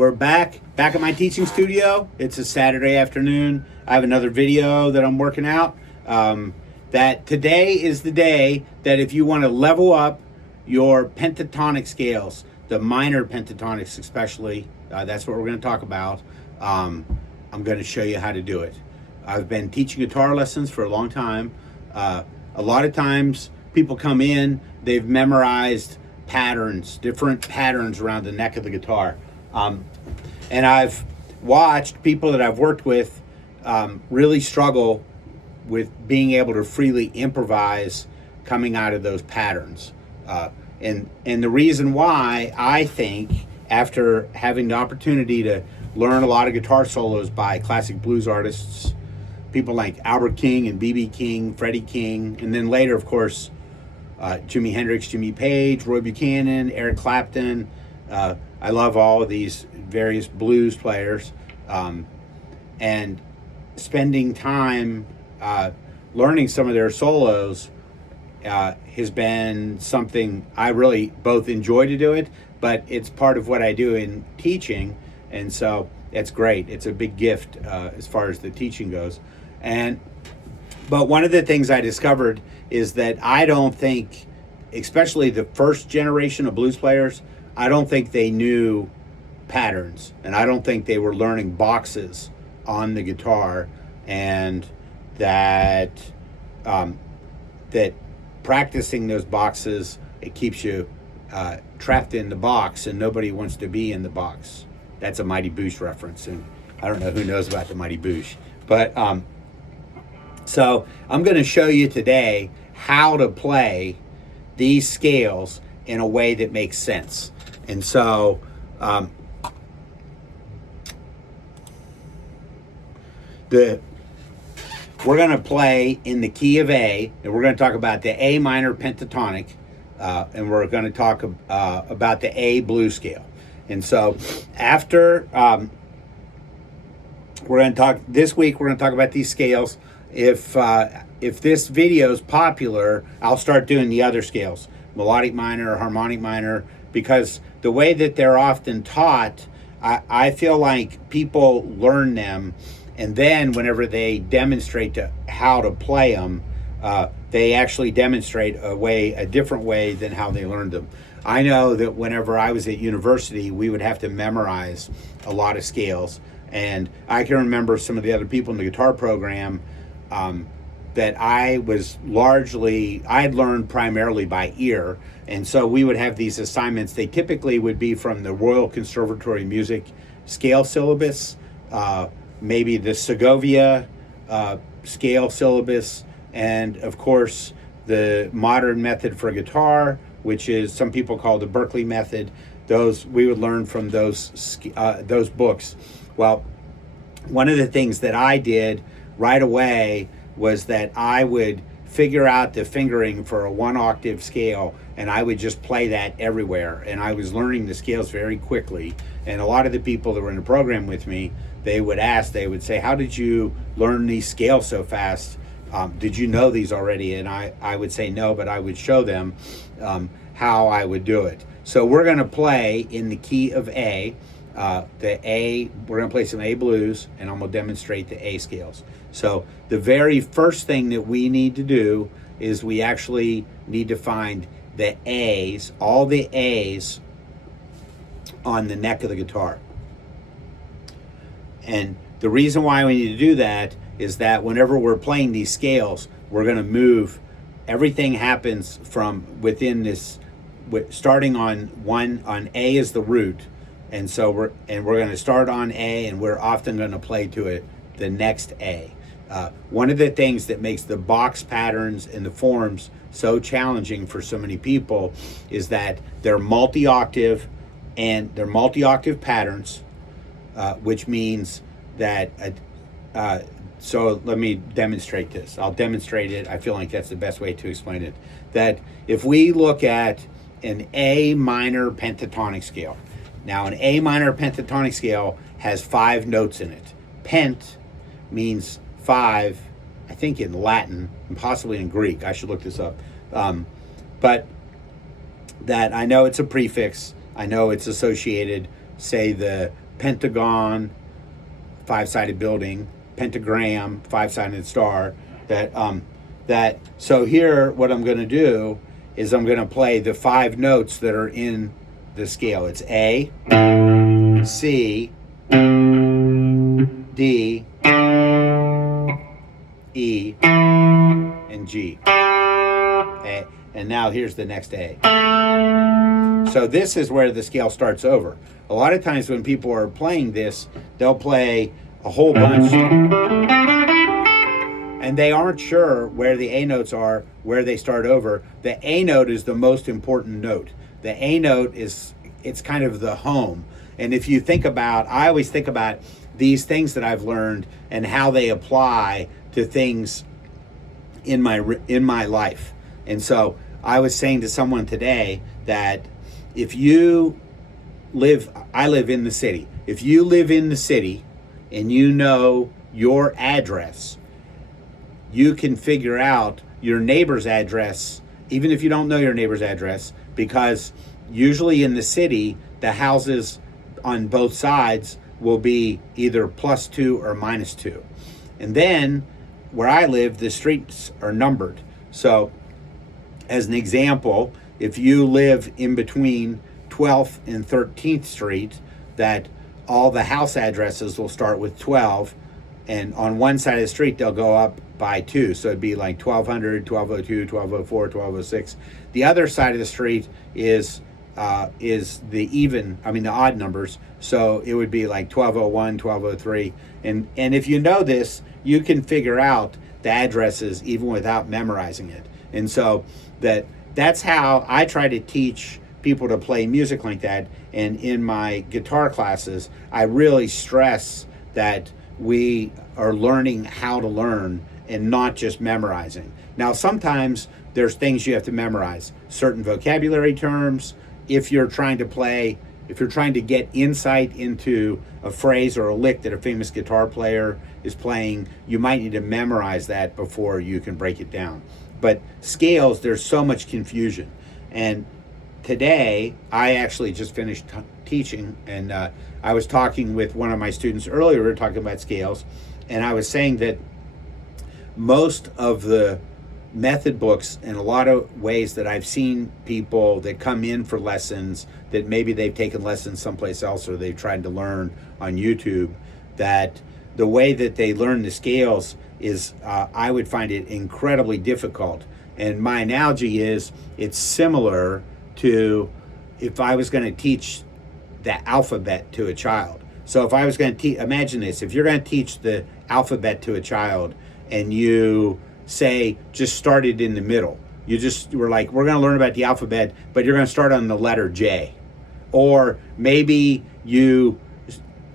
we're back at my teaching studio. It's a Saturday afternoon. I have another video that I'm working out. That today is the day that if you want to level up your pentatonic scales, the minor pentatonics especially, that's what we're going to talk about. I'm going to show you how to do it. I've been teaching guitar lessons for a long time. A lot of times people come in, they've memorized patterns, different patterns around the neck of the guitar. And I've watched people that I've worked with really struggle with being able to freely improvise coming out of those patterns. And the reason why, I think, after having the opportunity to learn a lot of guitar solos by classic blues artists, people like Albert King and B.B. King, Freddie King, and then later, of course, Jimi Hendrix, Jimmy Page, Roy Buchanan, Eric Clapton. I love all of these various blues players. And spending time learning some of their solos has been something I really both enjoy to do it, but it's part of what I do in teaching, and so it's great. It's a big gift as far as the teaching goes. But one of the things I discovered is that I don't think, especially the first generation of blues players, I don't think they knew patterns, and I don't think they were learning boxes on the guitar, and that that practicing those boxes, it keeps you trapped in the box, and nobody wants to be in the box. That's a Mighty Boosh reference, and I don't know who knows about the Mighty Boosh. But so I'm going to show you today how to play these scales in a way that makes sense. And so we're going to play in the key of A, and we're going to talk about the A minor pentatonic, and we're going to talk about the A blues scale. And so after we're going to talk this week, we're going to talk about these scales. If this video is popular, I'll start doing the other scales, melodic minor, harmonic minor, because the way that they're often taught, I feel like people learn them, and then whenever they demonstrate how to play them, they actually demonstrate a different way than how they learned them. I know that whenever I was at university, we would have to memorize a lot of scales, and I can remember some of the other people in the guitar program that I had learned primarily by ear, and so we would have these assignments. They typically would be from the Royal Conservatory of Music scale syllabus, maybe the Segovia scale syllabus, and of course the modern method for guitar, which is some people call the Berkeley method. Those we would learn from those books. Well, one of the things that I did right away was that I would figure out the fingering for a 1-octave scale, and I would just play that everywhere. And I was learning the scales very quickly. And a lot of the people that were in the program with me, they would say, how did you learn these scales so fast? Did you know these already? And I would say no, but I would show them how I would do it. So we're going to play in the key of A. We're going to play some A blues, and I'm going to demonstrate the A scales. So the very first thing that we need to do is we actually need to find the A's, all the A's on the neck of the guitar. And the reason why we need to do that is that whenever we're playing these scales, we're going to move. Everything happens from within this, starting on A is the root. And so we're going to start on A, and we're often going to play to it the next A. One of the things that makes the box patterns and the forms so challenging for so many people is that they're multi-octave, and they're multi-octave patterns, which means that, so let me demonstrate this. I'll demonstrate it. I feel like that's the best way to explain it. That if we look at an A minor pentatonic scale, now an A minor pentatonic scale has 5 notes in it. Pent means 5, I think in Latin, and possibly in Greek. I should look this up. But that I know it's a prefix. I know it's associated, say, the pentagon, five-sided building, pentagram, five-sided star. So here, what I'm going to do is I'm going to play the 5 notes that are in the scale. It's A, C, D, E, and G. A. And now here's the next A. So this is where the scale starts over. A lot of times when people are playing this, they'll play a whole bunch and they aren't sure where the A notes are, where they start over. The A note is the most important note. The A note it's kind of the home. And if you think about, I always think about these things that I've learned and how they apply to things in my life. And so I was saying to someone today that I live in the city. If you live in the city and you know your address, you can figure out your neighbor's address, even if you don't know your neighbor's address, because usually in the city, the houses on both sides will be either +2 or -2. And then where I live, the streets are numbered. So as an example, if you live in between 12th and 13th Street, that all the house addresses will start with 12, and on one side of the street they'll go up by 2, so it'd be like 1200, 1202, 1204, 1206. The other side of the street is the odd numbers, so it would be like 1201, 1203. And if you know this, you can figure out the addresses even without memorizing it. And so that's how I try to teach people to play music like that. And in my guitar classes, I really stress that we are learning how to learn and not just memorizing. Now, sometimes there's things you have to memorize, certain vocabulary terms. If you're trying to get insight into a phrase or a lick that a famous guitar player is playing, you might need to memorize that before you can break it down. But scales, there's so much confusion. And today, I actually just finished teaching, and I was talking with one of my students earlier. We were talking about scales, and I was saying that most of the method books, in a lot of ways that I've seen people that come in for lessons, that maybe they've taken lessons someplace else or they've tried to learn on YouTube, that the way that they learn the scales is, I would find it incredibly difficult. And my analogy is, it's similar to if I was going to teach the alphabet to a child. So if I was going to imagine this, if you're going to teach the alphabet to a child and you say, just start it in the middle. We're like, we're going to learn about the alphabet, but you're going to start on the letter J. Or maybe you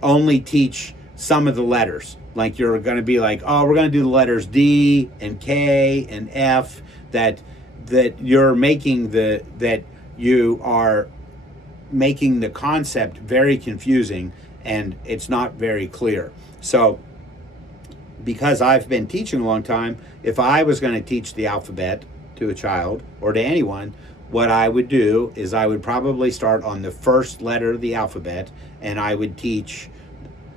only teach some of the letters. Like you're going to be like, oh, we're going to do the letters D and K and F, that you are making the concept very confusing and it's not very clear. So because I've been teaching a long time, if I was going to teach the alphabet to a child or to anyone, what I would do is I would probably start on the first letter of the alphabet, and I would teach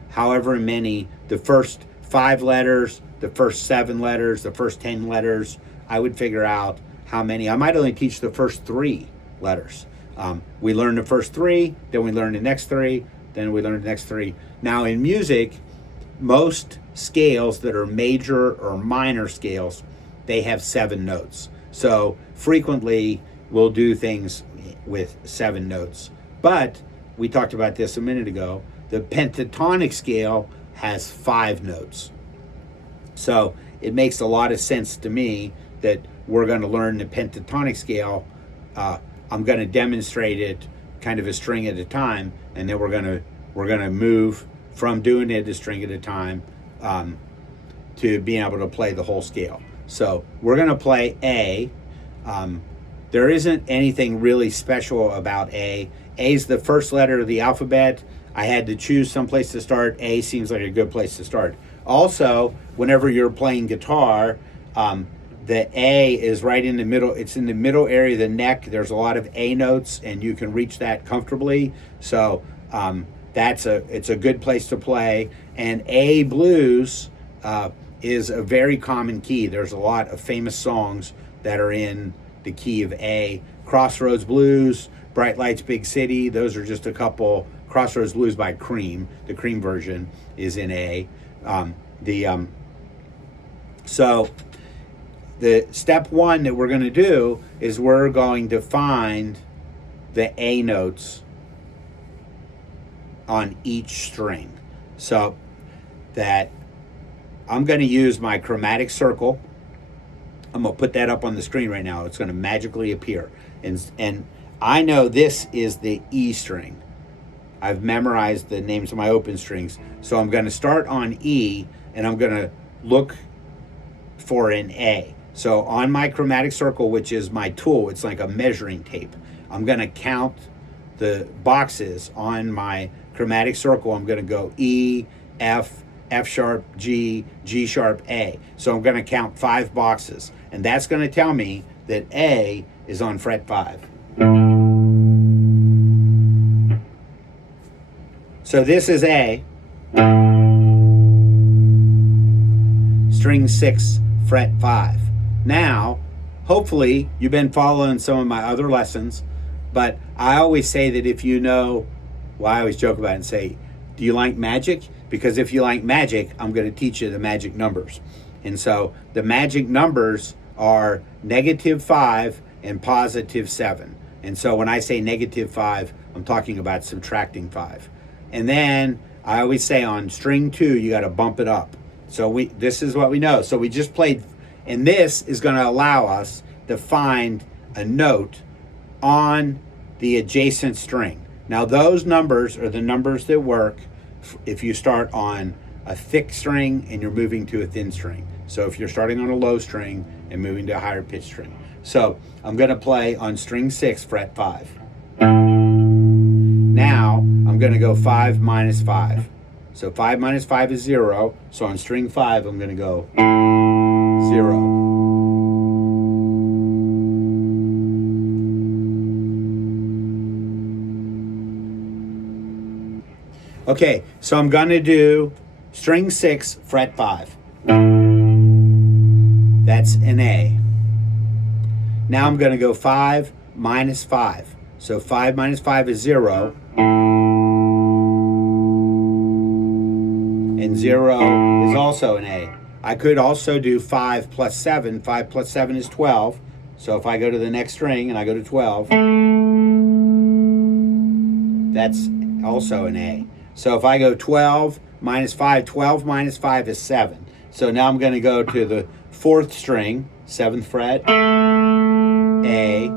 however many, the first 5 letters, the first 7 letters, the first 10 letters. I would figure out how many. I might only teach the first 3 letters. We learn the first 3, then we learn the next 3, then we learn the next 3. Now in music, most scales that are major or minor scales, they have 7 notes. So frequently we'll do things with 7 notes. But we talked about this a minute ago. The pentatonic scale has 5 notes. So it makes a lot of sense to me that we're going to learn the pentatonic scale. I'm going to demonstrate it kind of a string at a time, and then we're going to move from doing it a string at a time to being able to play the whole scale. So we're going to play A. There isn't anything really special about A. A is the first letter of the alphabet. I had to choose some place to start. A seems like a good place to start. Also, whenever you're playing guitar, the A is right in the middle. It's in the middle area of the neck. There's a lot of A notes, and you can reach that comfortably. So it's a good place to play. And A blues is a very common key. There's a lot of famous songs that are in the key of A. Crossroads Blues, Bright Lights, Big City, those are just a couple. Crossroads Blues by Cream, the Cream version is in A. So the step one that we're going to do is we're going to find the A notes on each string. So that I'm going to use my chromatic circle. I'm going to put that up on the screen right now. It's going to magically appear. And I know this is the E string. I've memorized the names of my open strings. So I'm going to start on E, and I'm going to look for an A. So on my chromatic circle, which is my tool, it's like a measuring tape. I'm going to count the boxes on my chromatic circle. I'm going to go E, F, F sharp, G, G sharp, A. So I'm going to count 5 boxes. And that's going to tell me that A is on fret 5. So this is A. String 6, fret 5. Now, hopefully, you've been following some of my other lessons, but I always say that if you know, well, I always joke about it and say, do you like magic? Because if you like magic, I'm going to teach you the magic numbers. And so the magic numbers are -5 and +7. And so when I say -5, I'm talking about subtracting 5. And then I always say on string 2, you got to bump it up. So this is what we know. So we just played, and this is going to allow us to find a note on the adjacent string. Now those numbers are the numbers that work if you start on a thick string and you're moving to a thin string. So if you're starting on a low string and moving to a higher pitch string. So I'm going to play on string 6, fret 5. Now I'm going to go 5 minus 5. So 5 minus 5 is 0. So on string 5, I'm going to go 0. Okay, so I'm going to do string 6, fret 5. That's an A. Now I'm going to go 5 minus 5. So 5 minus 5 is 0. And 0 is also an A. I could also do 5 plus 7. 5 plus 7 is 12. So if I go to the next string and I go to 12, that's also an A. So if I go 12 minus 5, 12 minus 5 is 7. So now I'm going to go to the 4th string, 7th fret, A.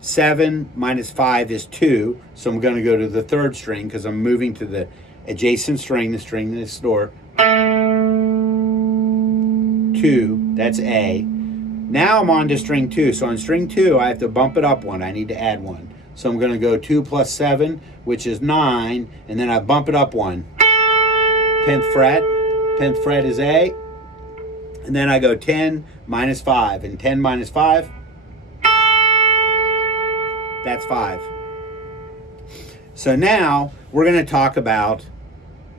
7 minus 5 is 2. So I'm going to go to the 3rd string because I'm moving to the adjacent string, the string next door. 2, that's A. Now I'm on to string 2. So on string 2, I have to bump it up 1. I need to add 1. So I'm going to go 2 plus 7, which is 9, and then I bump it up 1. 10th fret. 10th fret is A. And then I go 10 minus 5, and 10 minus 5, that's 5. So now we're going to talk about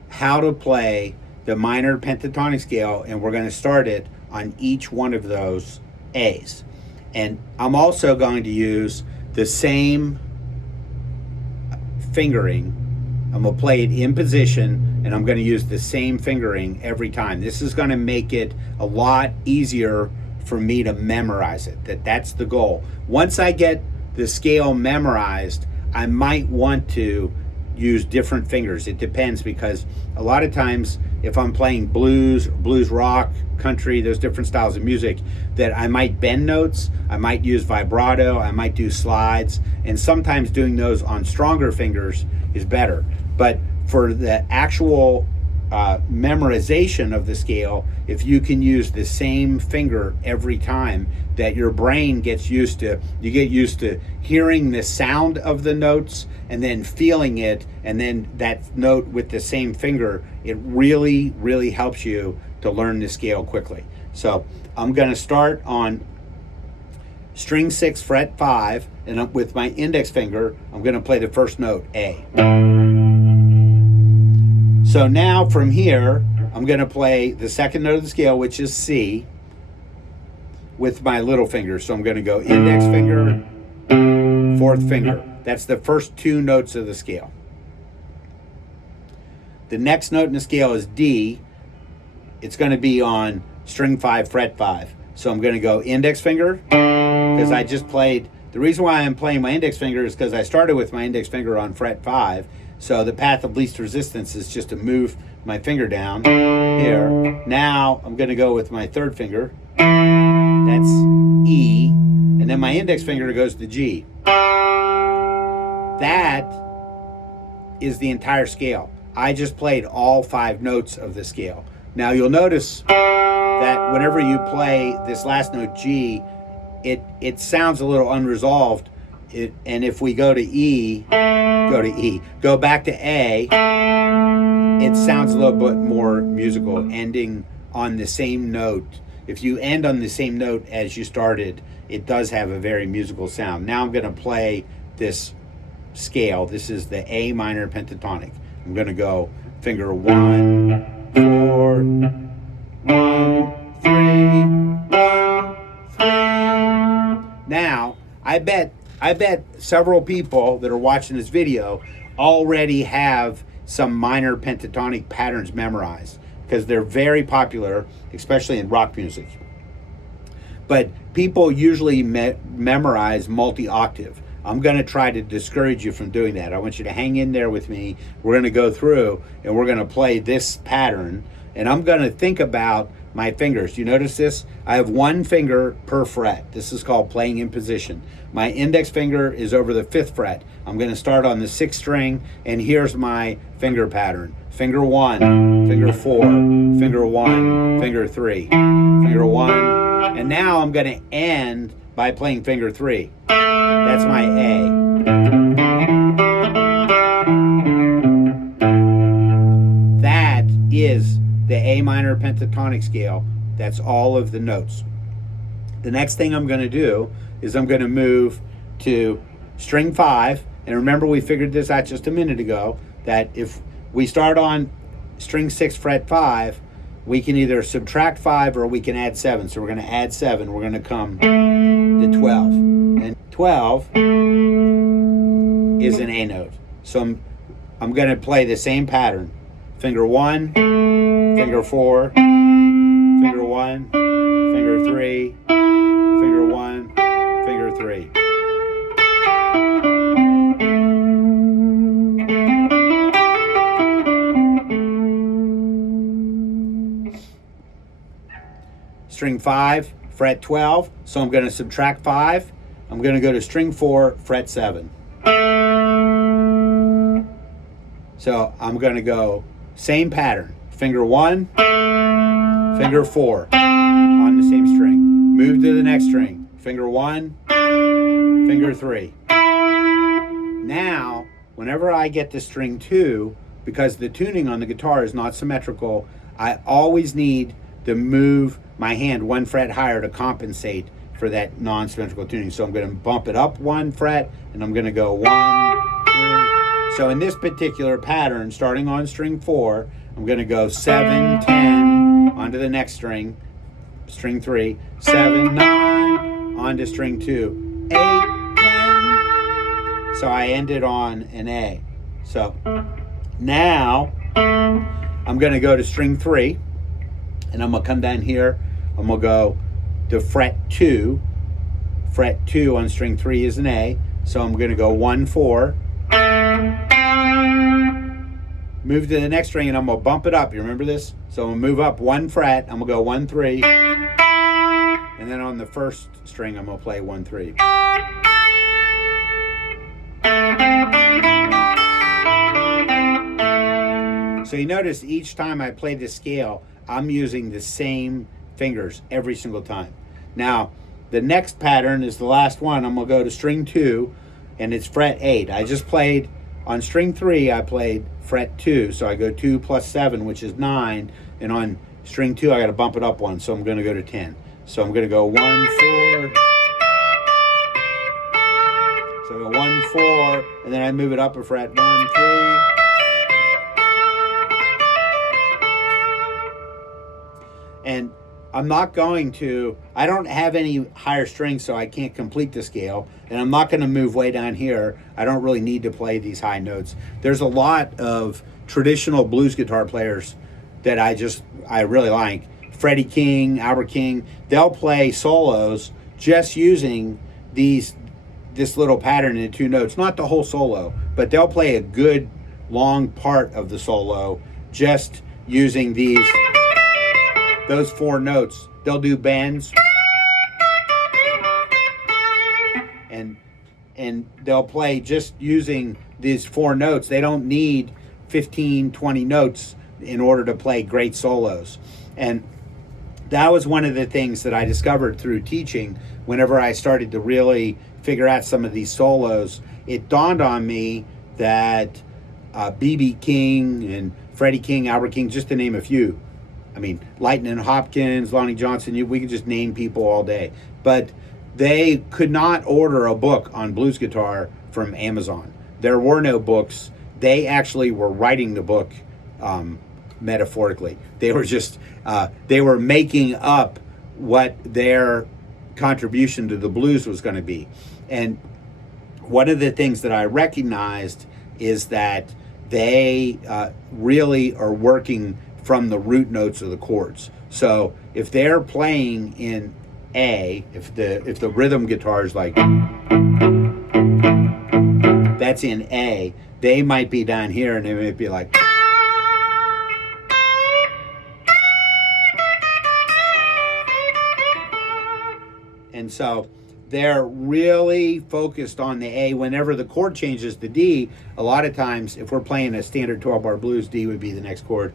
how to play the minor pentatonic scale, and we're going to start it on each one of those A's. And I'm also going to use the same fingering. I'm going to play it in position, and I'm going to use the same fingering every time. This is going to make it a lot easier for me to memorize it. That's the goal. Once I get the scale memorized, I might want to use different fingers. It depends, because a lot of times if I'm playing blues rock, country, those different styles of music, that I might bend notes, I might use vibrato, I might do slides, and sometimes doing those on stronger fingers is better. But for the actual memorization of the scale, if you can use the same finger every time, that your brain gets used to, you get used to hearing the sound of the notes and then feeling it, and then that note with the same finger, it really, really helps you to learn the scale quickly. So I'm going to start on string 6, fret 5, and with my index finger, I'm going to play the first note, A. So now from here, I'm going to play the second note of the scale, which is C, with my little finger. So I'm going to go index finger, fourth finger. That's the first two notes of the scale. The next note in the scale is D. It's going to be on string 5, fret 5. So I'm going to go index finger, because I just played. The reason why I'm playing my index finger is because I started with my index finger on fret 5. So the path of least resistance is just to move my finger down here. Now I'm going to go with my third finger. That's E. And then my index finger goes to G. That is the entire scale. I just played all 5 notes of the scale. Now you'll notice that whenever you play this last note G, it sounds a little unresolved. And if we go back to A, it sounds a little bit more musical, ending on the same note. If you end on the same note as you started, it does have a very musical sound. Now I'm going to play this scale. This is the A minor pentatonic. I'm going to go finger 1, 4, 1, 3, 1, 3. Now, I bet several people that are watching this video already have some minor pentatonic patterns memorized, because they're very popular, especially in rock music. But people usually memorize multi-octave. I'm going to try to discourage you from doing that. I want you to hang in there with me. We're going to go through and we're going to play this pattern, and I'm going to think about my fingers. You notice this? I have one finger per fret. This is called playing in position. My index finger is over the 5th fret. I'm going to start on the 6th string, and here's my finger pattern. Finger 1, finger 4, finger 1, finger 3, finger 1, and now I'm going to end by playing finger 3. That's my A. That is the A minor pentatonic scale. That's all of the notes. The next thing I'm going to do is I'm going to move to string 5. And remember, we figured this out just a minute ago, that if we start on string 6, fret 5, we can either subtract 5 or we can add 7. So we're going to add 7. We're going to come to 12. And 12 is an A note. So I'm going to play the same pattern. Finger 1, finger 4, finger 1, finger 3, finger 1, finger 3. String 5, fret 12, so I'm going to subtract 5. I'm going to go to string 4, fret 7. So I'm going to go same pattern. Finger 1, finger 4 on the same string. Move to the next string. Finger 1, finger 3. Now, whenever I get to string 2, because the tuning on the guitar is not symmetrical, I always need to move my hand 1 fret higher to compensate for that non-symmetrical tuning. So I'm going to bump it up 1 fret, and I'm going to go 1, 3. So in this particular pattern, starting on string 4, I'm going to go 7, 10 onto the next string, string 3, 7, 9 onto string 2, 8, 10. So I ended on an A. So now I'm going to go to string 3, and I'm going to come down here. I'm going to go to fret 2. Fret 2 on string 3 is an A. So I'm going to go 1, 4. Move to the next string, and I'm going to bump it up. You remember this? So I'm going to move up 1 fret. I'm going to go 1, 3. And then on the first string, I'm going to play 1, 3. So you notice each time I play this scale, I'm using the same fingers every single time. Now, the next pattern is the last one. I'm going to go to string 2, and it's fret 8. I just played, on string 3, I played fret 2. So I go 2 plus 7, which is 9. And on string 2, I got to bump it up 1. So I'm going to go to 10. So I'm going to go 1, 4. So I go 1, 4, and then I move it up a fret, 1, 3. And I'm not going to, I don't have any higher strings, so I can't complete the scale. And I'm not going to move way down here. I don't really need to play these high notes. There's a lot of traditional blues guitar players that I really like. Freddie King, Albert King, they'll play solos just using this little pattern in 2 notes. Not the whole solo, but they'll play a good long part of the solo just using those 4 notes. They'll do bends and they'll play just using these 4 notes. They don't need 15, 20 notes in order to play great solos. And that was one of the things that I discovered through teaching. Whenever I started to really figure out some of these solos, it dawned on me that B.B. King and Freddie King, Albert King, just to name a few. I mean, Lightning Hopkins, Lonnie Johnson, we could just name people all day. But they could not order a book on blues guitar from Amazon. There were no books. They actually were writing the book metaphorically. They were just, they were making up what their contribution to the blues was going to be. And one of the things that I recognized is that they really are working from the root notes of the chords. So if they're playing in A, if the rhythm guitar is like, that's in A, they might be down here and they might be like, and so they're really focused on the A. Whenever the chord changes to D, a lot of times, if we're playing a standard 12-bar blues, D would be the next chord,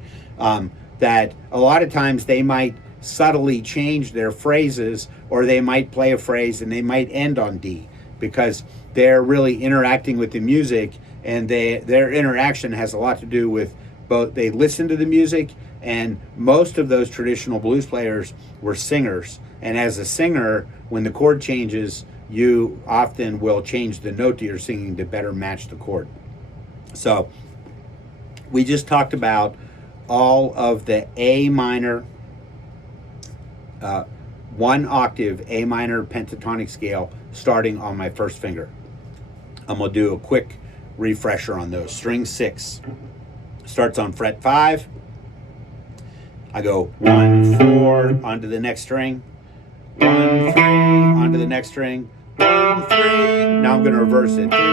that a lot of times they might subtly change their phrases, or they might play a phrase and they might end on D, because they're really interacting with the music, and their interaction has a lot to do with both, they listen to the music, and most of those traditional blues players were singers. And as a singer, when the chord changes, you often will change the note that you're singing to better match the chord. So we just talked about all of the A minor, 1 octave A minor pentatonic scale starting on my first finger. I'm going to do a quick refresher on those. String 6 starts on fret 5. I go 1, 4 onto the next string. 1, 3 onto the next string. 1, 3. Now I'm going to reverse it. 3.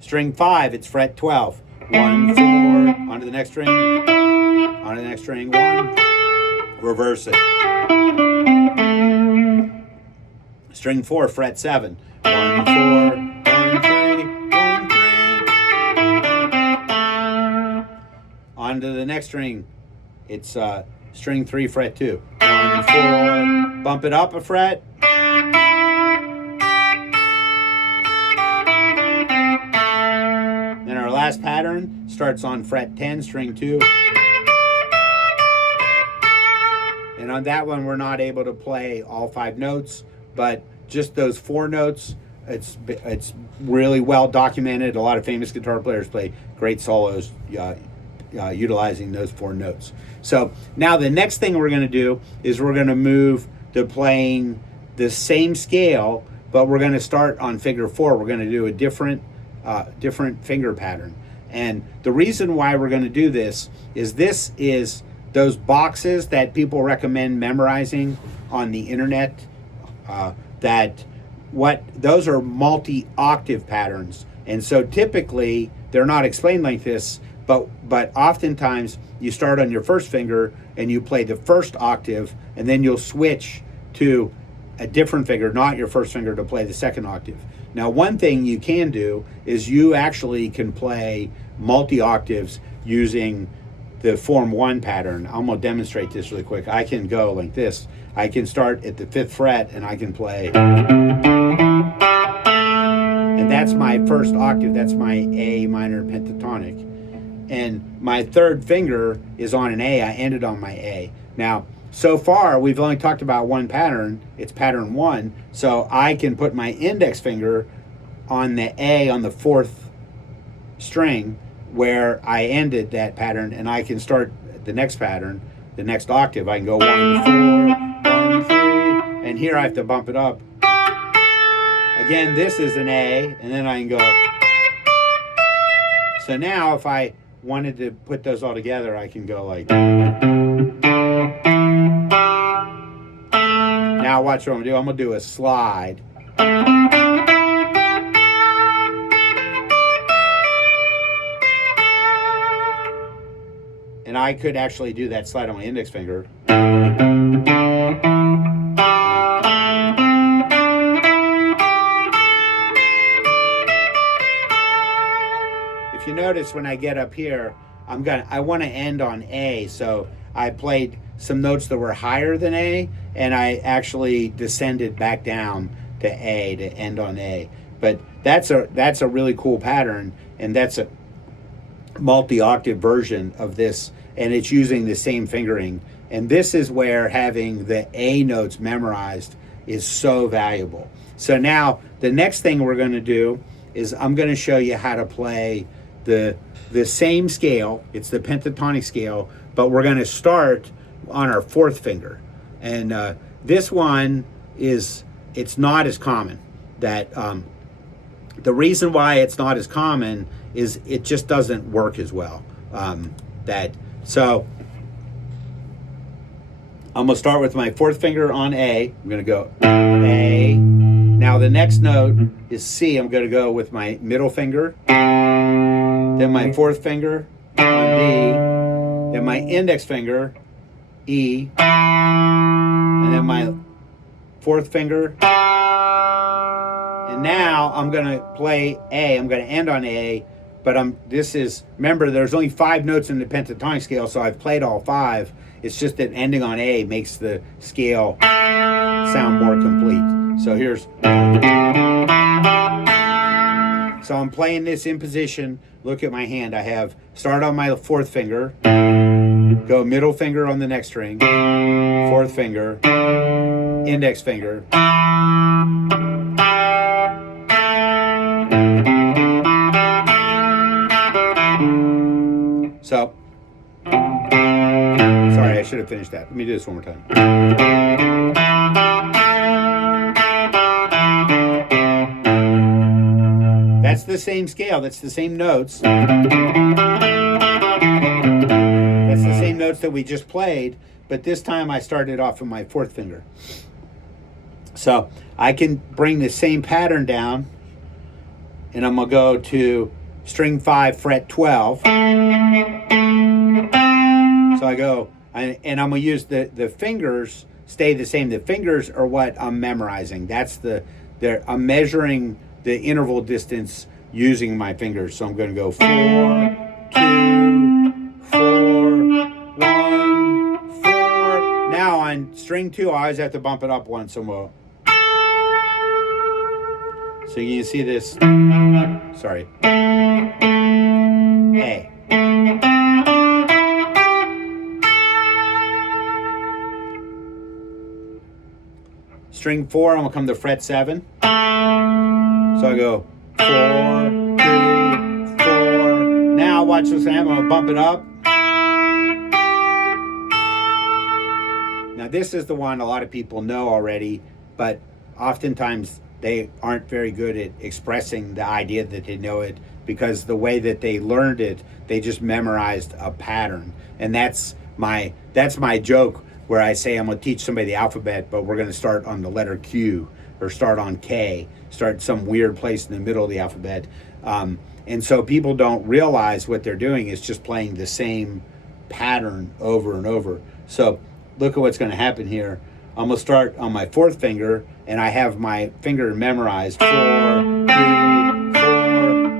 String 5, it's fret 12. 1, 4 onto the next string. Onto the next string. 1. Reverse it. String 4, fret 7. 1, 4. 1, 3. 1, 3. Onto the next string. It's string 3, fret 2. 1, 4. Bump it up a fret. Then our last pattern starts on fret 10, string 2. And on that one, we're not able to play all 5 notes, but just those 4 notes. It's really well documented. A lot of famous guitar players play great solos utilizing those 4 notes. So now the next thing we're going to do is we're going to move to playing the same scale, but we're going to start on figure 4. We're going to do a different finger pattern. And the reason why we're going to do this is those boxes that people recommend memorizing on the internet, those are multi-octave patterns. And so typically they're not explained like this, but oftentimes you start on your first finger and you play the first octave, and then you'll switch to a different finger, not your first finger, to play the second octave. Now, one thing you can do is you actually can play multi-octaves using the form 1 pattern. I'm going to demonstrate this really quick. I can go like this. I can start at the 5th fret and I can play. And that's my first octave. That's my A minor pentatonic. And my 3rd finger is on an A. I ended on my A. Now, so far, we've only talked about one pattern. It's pattern 1. So I can put my index finger on the A on the 4th string where I ended that pattern, and I can start the next pattern, the next octave, I can go 1, 4, 1, 3, and here I have to bump it up. Again, this is an A, and then I can go. So now if I wanted to put those all together, I can go like. Now watch what I'm gonna do. I'm gonna do a slide. And I could actually do that slide on my index finger. If you notice when I get up here, I want to end on A, so I played some notes that were higher than A, and I actually descended back down to A to end on A. But that's a really cool pattern, and that's a multi-octave version of this, and it's using the same fingering. And this is where having the A notes memorized is so valuable. So now the next thing we're going to do is I'm going to show you how to play the same scale. It's the pentatonic scale, but we're going to start on our fourth finger. And this one it's not as common. That the reason why it's not as common is it just doesn't work as well. So I'm gonna start with my fourth finger on A. I'm gonna go A. Now the next note is C. I'm gonna go with my middle finger, then my fourth finger on D, then my index finger, E, and then my fourth finger. And now I'm gonna play A. I'm gonna end on A, but remember, there's only 5 notes in the pentatonic scale, so I've played all 5. It's just that ending on A makes the scale sound more complete. So so I'm playing this in position. Look at my hand. I have start on my fourth finger, go middle finger on the next string, fourth finger, index finger. So, sorry, I should have finished that. Let me do this one more time. That's the same scale. That's the same notes. That's the same notes that we just played, but this time I started off with my fourth finger. So I can bring the same pattern down, and I'm going to go to string 5, fret 12. So I go, and I'm going to use the fingers stay the same. The fingers are what I'm memorizing. I'm measuring the interval distance using my fingers. So I'm going to go 4, 2, 4, 1, 4. Now on string 2, I always have to bump it up once and more. So you can see this. Sorry. A. String 4, I'm going to come to fret 7. So I go 4, 2, 4. Now watch this. I'm going to bump it up. Now this is the one a lot of people know already, but oftentimes they aren't very good at expressing the idea that they know it, because the way that they learned it, they just memorized a pattern. And that's my joke, where I say I'm going to teach somebody the alphabet, but we're going to start on the letter Q or start on K, start some weird place in the middle of the alphabet. And so people don't realize what they're doing is just playing the same pattern over and over. So look at what's going to happen here. I'm going to start on my fourth finger, and I have my finger memorized. 4, 2, 4.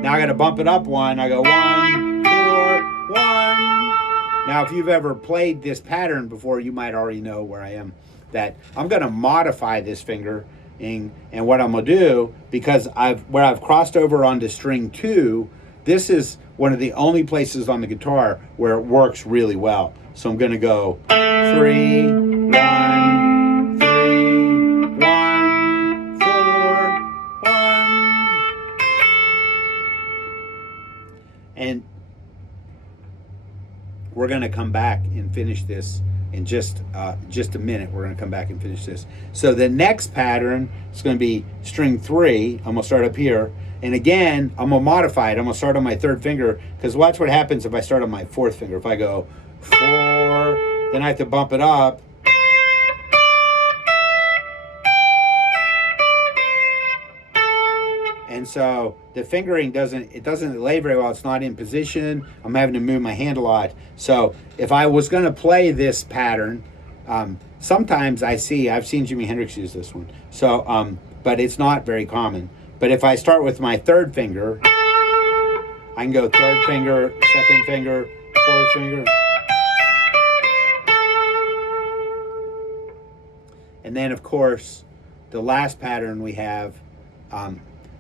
Now I got to bump it up 1. I go 1, 4, 1. Now, if you've ever played this pattern before, you might already know where I am. That I'm going to modify this finger, and what I'm going to do, because where I've crossed over onto string 2, this is one of the only places on the guitar where it works really well. So I'm going to go 3, 1, 3, 1, 4, 1. And we're going to come back and finish this in just a minute. We're going to come back and finish this. So the next pattern is going to be string 3. I'm going to start up here. And again, I'm going to modify it. I'm going to start on my 3rd finger, because watch what happens if I start on my 4th finger. If I go 4, then I have to bump it up. And so the fingering doesn't lay very well. It's not in position. I'm having to move my hand a lot. So if I was going to play this pattern, sometimes I've seen Jimi Hendrix use this one. So, but it's not very common. But if I start with my 3rd finger, I can go 3rd finger, 2nd finger, 4th finger. And then, of course, the last pattern we have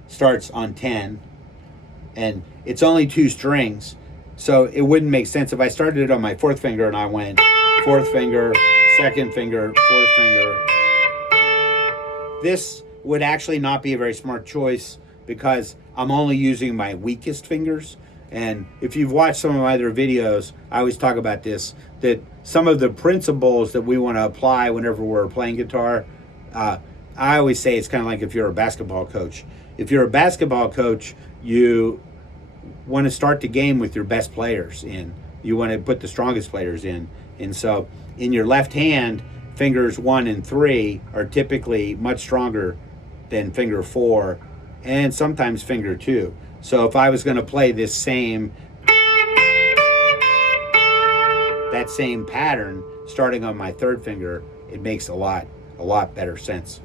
starts on 10, and it's only 2 strings, so it wouldn't make sense if I started it on my 4th finger and I went 4th finger, 2nd finger, 4th finger. This would actually not be a very smart choice, because I'm only using my weakest fingers. And if you've watched some of my other videos, I always talk about this, that some of the principles that we want to apply whenever we're playing guitar, I always say it's kind of like if you're a basketball coach. If you're a basketball coach, you want to start the game with your best players in. You want to put the strongest players in. And so in your left hand, fingers 1 and 3 are typically much stronger than finger 4 and sometimes finger 2. So if I was going to play that same pattern starting on my 3rd finger, it makes a lot better sense.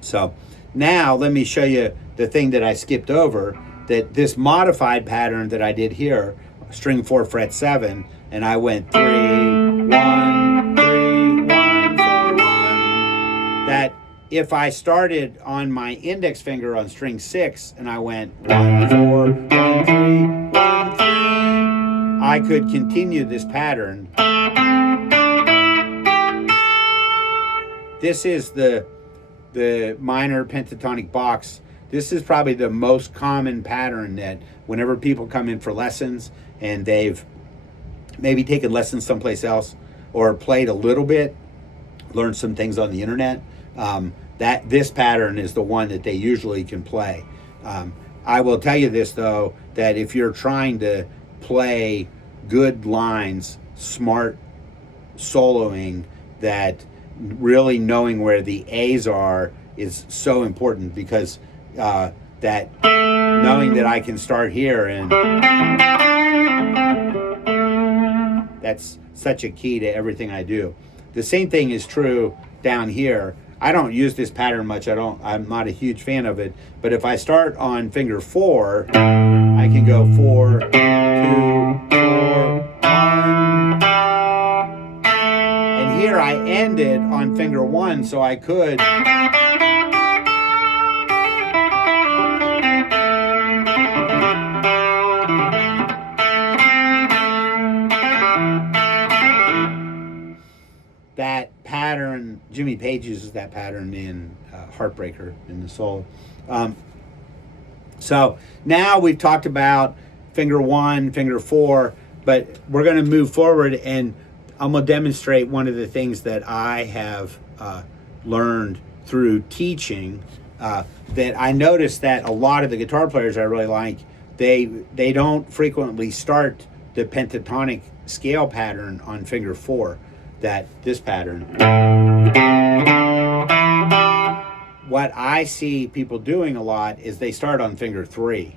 So now let me show you the thing that I skipped over, that this modified pattern that I did here, string 4 fret 7, and I went 3, 1, 3, 1, 4, 1. That if I started on my index finger on string 6 and I went 1, 4, 1, 3, 1, 3, I could continue this pattern. This is the minor pentatonic box. This is probably the most common pattern that whenever people come in for lessons and they've maybe taken lessons someplace else or played a little bit, learned some things on the internet, that this pattern is the one that they usually can play. I will tell you this though, that if you're trying to play good lines, smart soloing, that really knowing where the A's are is so important, because that knowing that I can start here, and that's such a key to everything I do. The same thing is true down here. I don't use this pattern much. I'm not a huge fan of it, but if I start on finger 4, I can go 4, 2, 4, 1. And here I ended on finger 1, so I could that pattern. Jimmy Page uses that pattern in Heartbreaker in the solo. So now we've talked about finger 1, finger 4, but we're going to move forward, and I'm going to demonstrate one of the things that I have learned through teaching, that I noticed that a lot of the guitar players I really like, they don't frequently start the pentatonic scale pattern on finger 4, that this pattern. What I see people doing a lot is they start on finger 3,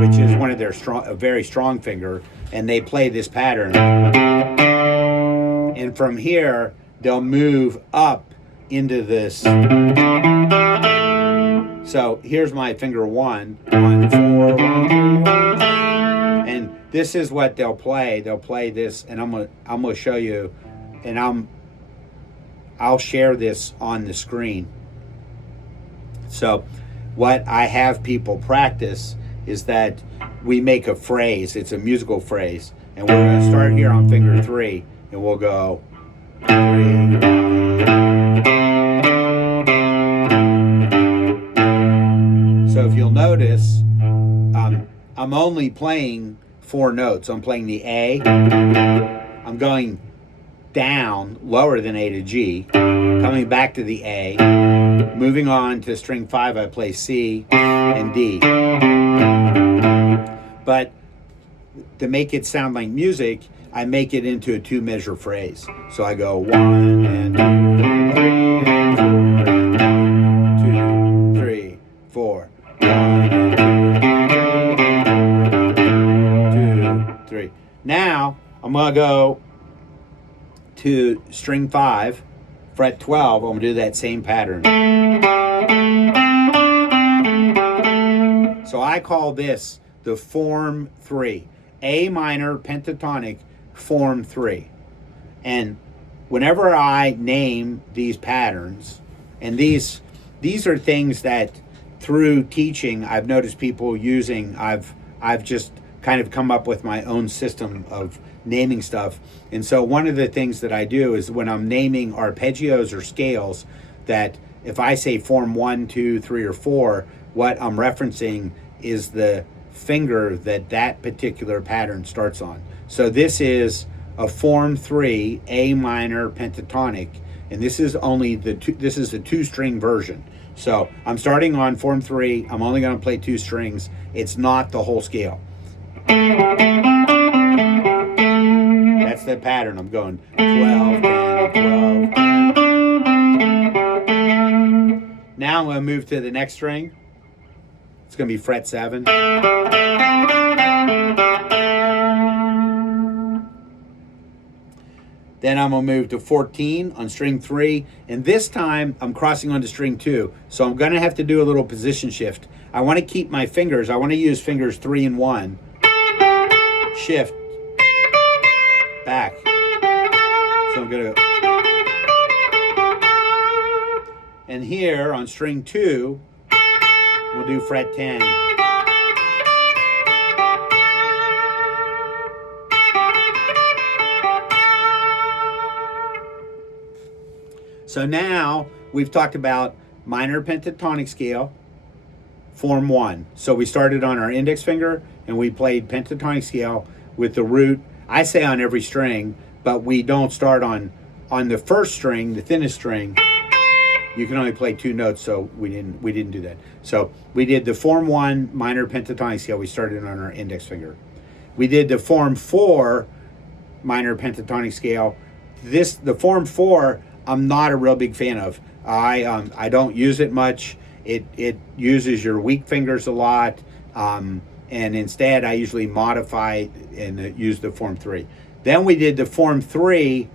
which is one of their a very strong finger, and they play this pattern. And from here, they'll move up into this. So here's my finger 1, 1, 4, 1, 2, 1, 3. And this is what they'll play. They'll play this, and I'm gonna show you, and I'll share this on the screen. So what I have people practice is that we make a phrase. It's a musical phrase, and we're going to start here on finger 3, and we'll go 3. So if you'll notice, I'm only playing 4 notes. I'm playing the A, I'm going down lower than A to G, coming back to the A, moving on to string 5, I play C and D. But to make it sound like music, I make it into a 2-measure phrase. So I go 1 and 2 and 3 and 4, 2, 3, 4, 1, 2, 3. Now I'm gonna go to string 5, fret 12. I'm gonna do that same pattern. So I call this the form 3, A minor pentatonic form 3. And whenever I name these patterns, and these are things that through teaching I've noticed people using, I've just kind of come up with my own system of naming stuff. And so one of the things that I do is when I'm naming arpeggios or scales, that if I say form 1, 2, 3, or 4, what I'm referencing is the finger that particular pattern starts on. So this is a form 3 A minor pentatonic, and this is only this is the 2-string version. So I'm starting on form 3. I'm only going to play 2 strings. It's not the whole scale. That's the pattern. I'm going 12, 10, 12, 10. Now I'm going to move to the next string. It's going to be fret 7. Then I'm going to move to 14 on string 3. And this time I'm crossing onto string 2. So I'm going to have to do a little position shift. I want to keep my fingers. I want to use fingers 3 and 1. Shift. Back. So I'm going to... And here on string 2, we'll do fret 10. So now we've talked about minor pentatonic scale, form 1. So we started on our index finger and we played pentatonic scale with the root, I say on every string, but we don't start on the first string, the thinnest string. You can only play 2 notes, so we didn't do that. So we did the form 1 minor pentatonic scale. We started on our index finger. We did the form 4 minor pentatonic scale. The form 4, I'm not a real big fan of. I don't use it much. It uses your weak fingers a lot, and instead I usually modify and use the form 3. Then we did the form 3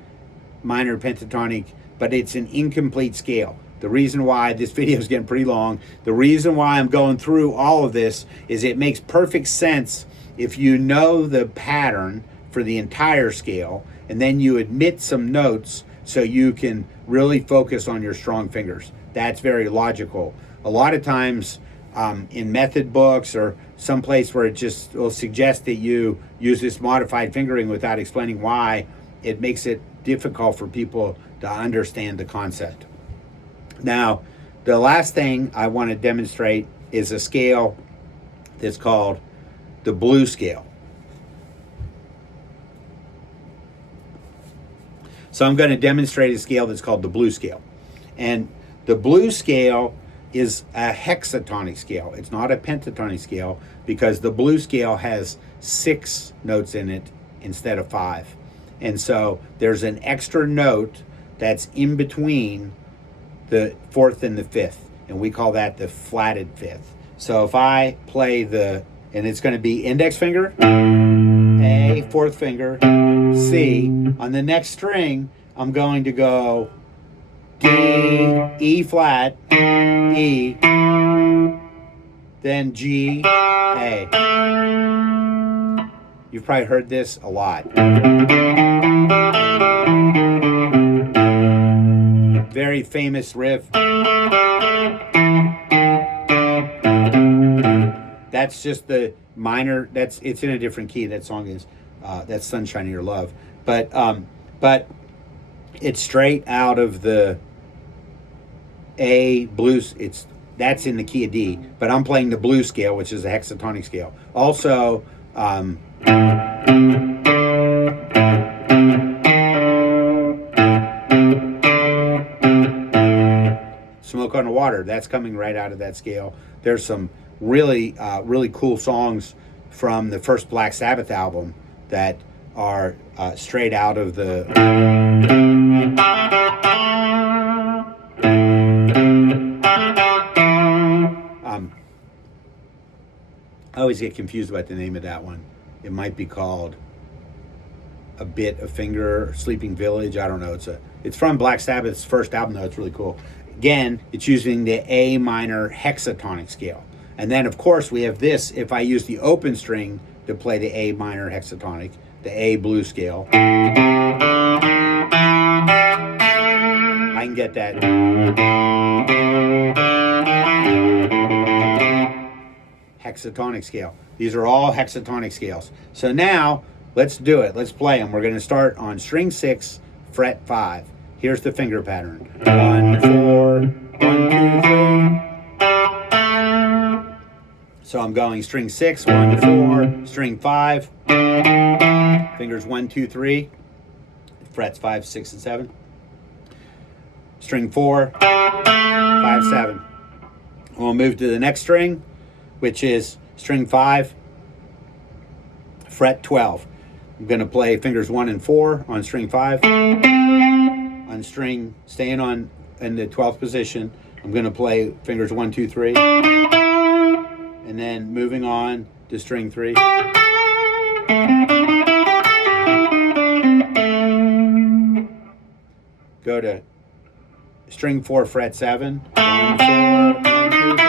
minor pentatonic, but it's an incomplete scale. The reason why this video is getting pretty long, the reason why I'm going through all of this is it makes perfect sense if you know the pattern for the entire scale, and then you omit some notes so you can really focus on your strong fingers. That's very logical. A lot of times in method books or someplace where it just will suggest that you use this modified fingering without explaining why, it makes it difficult for people to understand the concept. Now, the last thing I want to demonstrate is a scale that's called the blues scale. So I'm going to demonstrate a scale that's called the blues scale. And the blues scale is a hexatonic scale. It's not a pentatonic scale because the blues scale has 6 notes in it instead of 5. And so there's an extra note that's in between the 4th and the 5th. And we call that the flatted 5th. So if I play and it's going to be index finger, A, 4th finger, C. On the next string, I'm going to go D, E flat, E, then G, A. You've probably heard this a lot. Very famous riff. That's just the minor. It's in a different key. That song is that's Sunshine of Your Love. But it's straight out of the A blues. That's in the key of D. But I'm playing the blues scale, which is a hexatonic scale. Also. Smoke on the Water. That's coming right out of that scale. There's some really, really cool songs from the first Black Sabbath album that are straight out of the... I always get confused about the name of that one. It might be called A Bit of Finger, Sleeping Village. I don't know. It's from Black Sabbath's first album, though. It's really cool. Again, it's using the A minor hexatonic scale. And then, of course, we have this. If I use the open string to play the A minor hexatonic, the A blues scale, I can get that. Hexatonic scale. These are all hexatonic scales. So now, let's do it. Let's play them. We're going to start on string 6, fret 5. Here's the finger pattern. 1, 4, 1, 2, 3. So I'm going string 6, 1, 4, string 5. Fingers 1, 2, 3. Frets 5, 6, and 7. String 4, 5, 7. We'll move to the next string, which is string 5, fret 12. I'm going to play fingers 1 and 4 on string 5. On string, staying on in the 12th position, I'm going to play fingers 1, 2, 3. And then moving on to string 3. Go to string 4, fret 7. 1, 4, 1, 2, 3.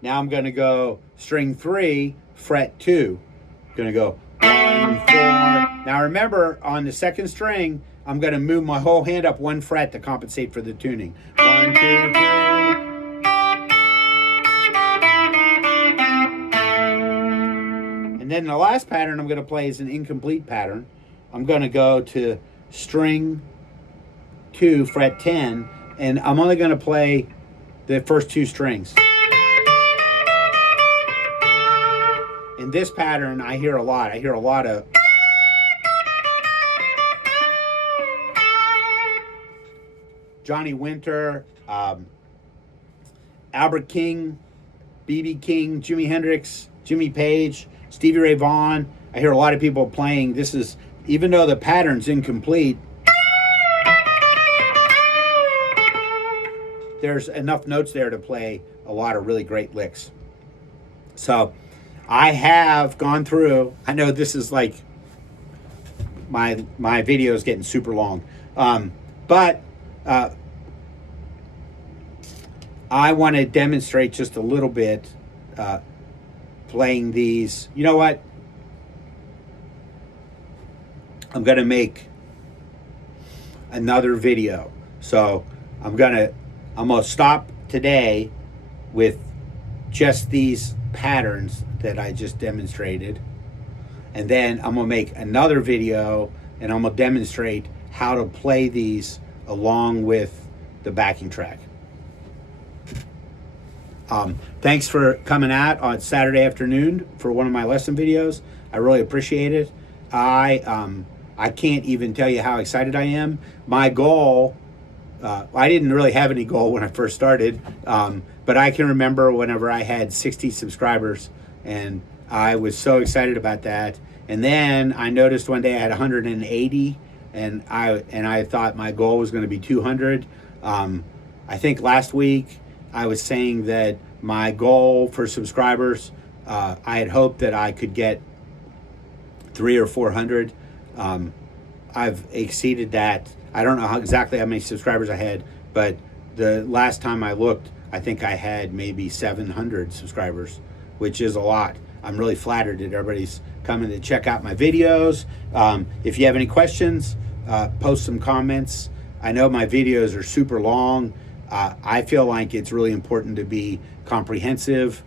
Now I'm going to go string 3, fret 2. Going to go 1, 4. Now remember, on the second string, I'm going to move my whole hand up 1 fret to compensate for the tuning. 1, 2, 3. And then the last pattern I'm going to play is an incomplete pattern. I'm going to go to string 2, fret 10, and I'm only going to play the first 2 strings. In this pattern, I hear a lot. I hear a lot of... Johnny Winter, Albert King, B.B. King, Jimi Hendrix, Jimmy Page, Stevie Ray Vaughan. I hear a lot of people playing. This is, even though the pattern's incomplete, there's enough notes there to play a lot of really great licks. So I have gone through, I know this is like, my video is getting super long, but I want to demonstrate just a little bit playing these. You know what? I'm going to make another video. So I'm going to stop today with just these patterns that I just demonstrated. And then I'm going to make another video and I'm going to demonstrate how to play these along with the backing track. Thanks for coming out on Saturday afternoon for one of my lesson videos. I really appreciate it. I can't even tell you how excited I am. My goal, I didn't really have any goal when I first started, but I can remember whenever I had 60 subscribers, and I was so excited about that. And then I noticed one day I had 180, and I thought my goal was going to be 200. I think last week I was saying that my goal for subscribers, I had hoped that I could get 300 or 400. I've exceeded that. I don't know exactly how many subscribers I had, but the last time I looked, I think I had maybe 700 subscribers, which is a lot. I'm really flattered that everybody's coming to check out my videos. If you have any questions, post some comments. I know my videos are super long. I feel like it's really important to be comprehensive.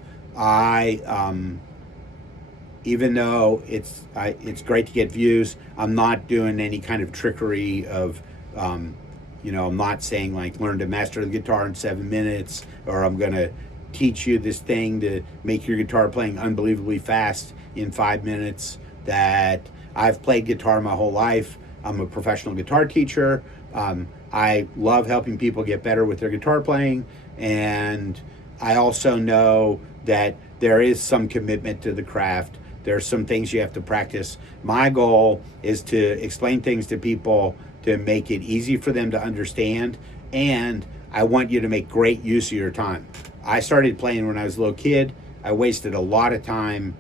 Even though it's great to get views, I'm not doing any kind of trickery of, I'm not saying like learn to master the guitar in 7 minutes, or I'm gonna teach you this thing to make your guitar playing unbelievably fast in 5 minutes. That I've played guitar my whole life. I'm a professional guitar teacher. I love helping people get better with their guitar playing, and I also know that there is some commitment to the craft. There's some things you have to practice. My goal is to explain things to people to make it easy for them to understand, and I want you to make great use of your time. I started playing when I was a little kid. I wasted a lot of time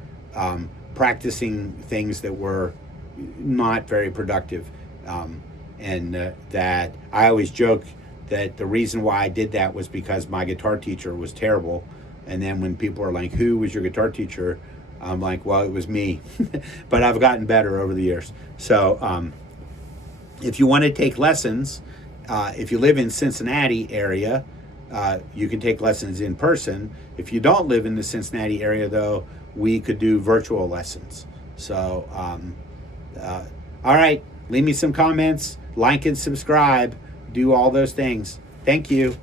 practicing things that were not very productive. That I always joke that the reason why I did that was because my guitar teacher was terrible. And then when people are like, who was your guitar teacher? I'm like, well, it was me. But I've gotten better over the years. So if you want to take lessons, if you live in Cincinnati area, you can take lessons in person. If you don't live in the Cincinnati area, though, we could do virtual lessons. So, all right, leave me some comments, like and subscribe, do all those things. Thank you.